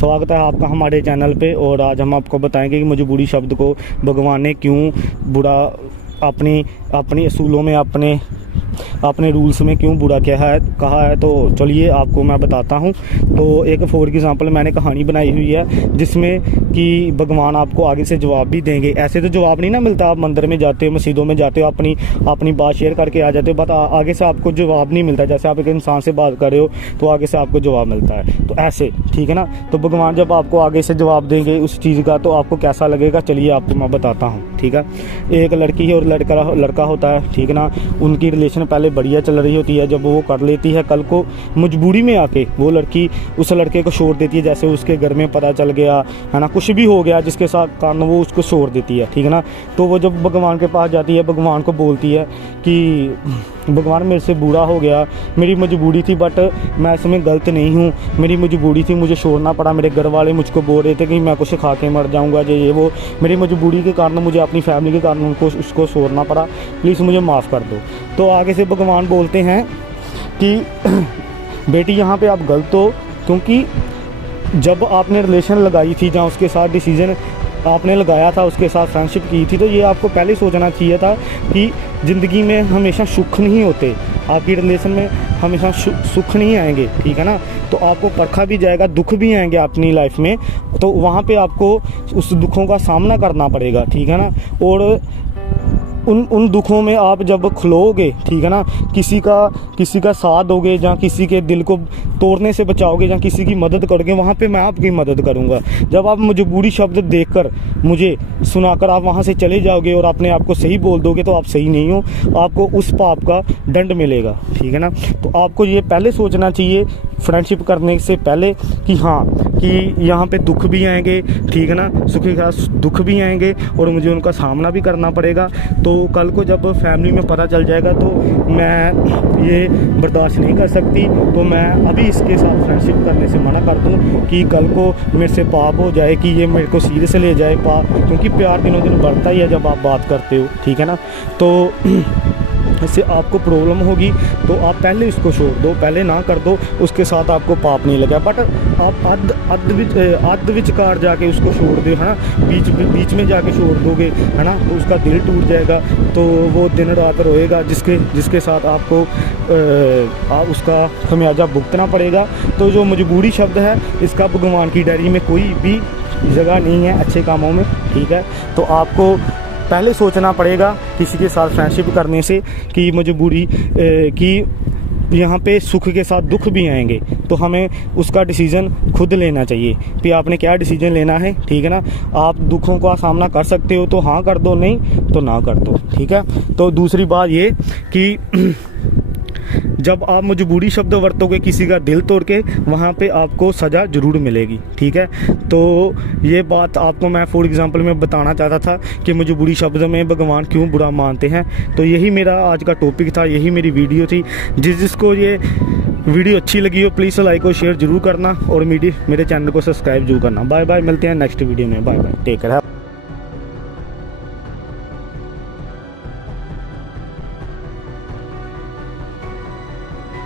स्वागत है आपका हमारे चैनल पे। और आज हम आपको बताएंगे कि मजबूरी शब्द को भगवान ने क्यों बुरा अपनी असूलों में अपने रूल्स में क्यों बुरा कहा है। तो चलिए आपको मैं बताता हूँ। तो एक फॉर एग्जांपल मैंने कहानी बनाई हुई है जिसमें कि भगवान आपको आगे से जवाब भी देंगे। ऐसे तो जवाब नहीं ना मिलता, आप मंदिर में जाते हो, मस्जिदों में जाते हो, अपनी बात शेयर करके आ जाते हो, बट आगे से आपको जवाब नहीं मिलता। जैसे आप एक इंसान से बात कर रहे हो तो आगे से आपको जवाब मिलता है, तो ऐसे ठीक है ना। तो भगवान जब आपको आगे से जवाब देंगे उस चीज़ का तो आपको कैसा लगेगा, चलिए आपको मैं बताता हूँ। ठीक है, एक लड़की और लड़का होता है, ठीक है ना। उनकी रिलेशन पहले बढ़िया चल रही होती है, जब वो कर लेती है, कल को मजबूरी में आके वो लड़की उस लड़के को छोड़ देती है। जैसे उसके घर में पता चल गया है ना, कुछ भी हो गया जिसके साथ कारण वो उसको छोड़ देती है, ठीक है ना। तो वो जब भगवान के पास जाती है, भगवान को बोलती है कि भगवान मेरे से बुरा हो गया, मेरी मजबूरी थी, बट मैं इसमें गलत नहीं हूँ, मेरी मजबूरी थी, मुझे छोड़ना पड़ा, मेरे घर वाले मुझको बोल रहे थे कि मैं कुछ खा के मर जाऊँगा, ये वो, मेरी मजबूरी के कारण मुझे अपनी फैमिली के कारण उसको छोड़ना पड़ा, प्लीज़ मुझे माफ़ कर दो। तो आगे से भगवान बोलते हैं कि बेटी यहाँ पे आप गलत हो, क्योंकि जब आपने रिलेशन लगाई थी, जहाँ उसके साथ डिसीजन आपने लगाया था, उसके साथ फ्रेंडशिप की थी, तो ये आपको पहले सोचना चाहिए था कि ज़िंदगी में हमेशा सुख नहीं होते, आपकी रिलेशन में हमेशा सुख नहीं आएंगे, ठीक है ना। तो आपको परखा भी जाएगा, दुख भी आएंगे अपनी लाइफ में, तो वहाँ पे आपको उस दुखों का सामना करना पड़ेगा, ठीक है ना। और उन दुखों में आप जब खुलोगे, ठीक है ना, किसी का साथ दोगे, जहाँ किसी के दिल को तोड़ने से बचाओगे, जहाँ किसी की मदद करोगे, वहाँ पे मैं आपकी मदद करूँगा। जब आप मजबूरी शब्द देखकर मुझे सुनाकर आप वहाँ से चले जाओगे और अपने आप को सही बोल दोगे तो आप सही नहीं हो, आपको उस पाप का दंड मिलेगा, ठीक है ना। तो आपको ये पहले सोचना चाहिए फ्रेंडशिप करने से पहले कि हाँ, कि यहाँ पे दुख भी आएंगे, ठीक है ना, सुख के साथ दुख भी आएंगे और मुझे उनका सामना भी करना पड़ेगा। तो कल को जब फैमिली में पता चल जाएगा तो मैं ये बर्दाश्त नहीं कर सकती, तो मैं अभी इसके साथ फ्रेंडशिप करने से मना कर दूँ कि कल को मेरे से पाप हो जाए, कि ये मेरे को सीरियस ले जाए पाप, क्योंकि प्यार दिनों दिन बढ़ता ही है जब आप बात करते हो, ठीक है ना। तो इससे आपको प्रॉब्लम होगी तो आप पहले इसको छोड़ दो, पहले ना कर दो, उसके साथ आपको पाप नहीं लगा। बट आप अध विचकार जाके उसको छोड़ दो, है ना, बीच में जाके छोड़ दोगे, है ना, तो उसका दिल टूट जाएगा, तो वो दिन रात रोएगा, जिसके साथ आपको उसका खमियाजा भुगतना पड़ेगा। तो जो मजबूरी शब्द है, इसका भगवान की डायरी में कोई भी जगह नहीं है अच्छे कामों में, ठीक है। तो आपको पहले सोचना पड़ेगा किसी के साथ फ्रेंडशिप करने से कि मजबूरी कि यहाँ पे सुख के साथ दुख भी आएंगे, तो हमें उसका डिसीज़न खुद लेना चाहिए कि आपने क्या डिसीजन लेना है, ठीक है ना। आप दुखों का सामना कर सकते हो तो हाँ कर दो, नहीं तो ना कर दो, ठीक है। तो दूसरी बात ये कि जब आप मजबूरी शब्द वरतोगे किसी का दिल तोड़ के, वहाँ पे आपको सज़ा ज़रूर मिलेगी, ठीक है। तो ये बात आपको मैं फॉर एग्जांपल में बताना चाहता था कि मजबूरी शब्द में भगवान क्यों बुरा मानते हैं। तो यही मेरा आज का टॉपिक था, यही मेरी वीडियो थी। जिसको ये वीडियो अच्छी लगी हो प्लीज़ लाइक और शेयर ज़रूर करना और मेरे चैनल को सब्सक्राइब जरूर करना। बाय बाय, मिलते हैं नेक्स्ट वीडियो में, बाय बाय, टेक केयर।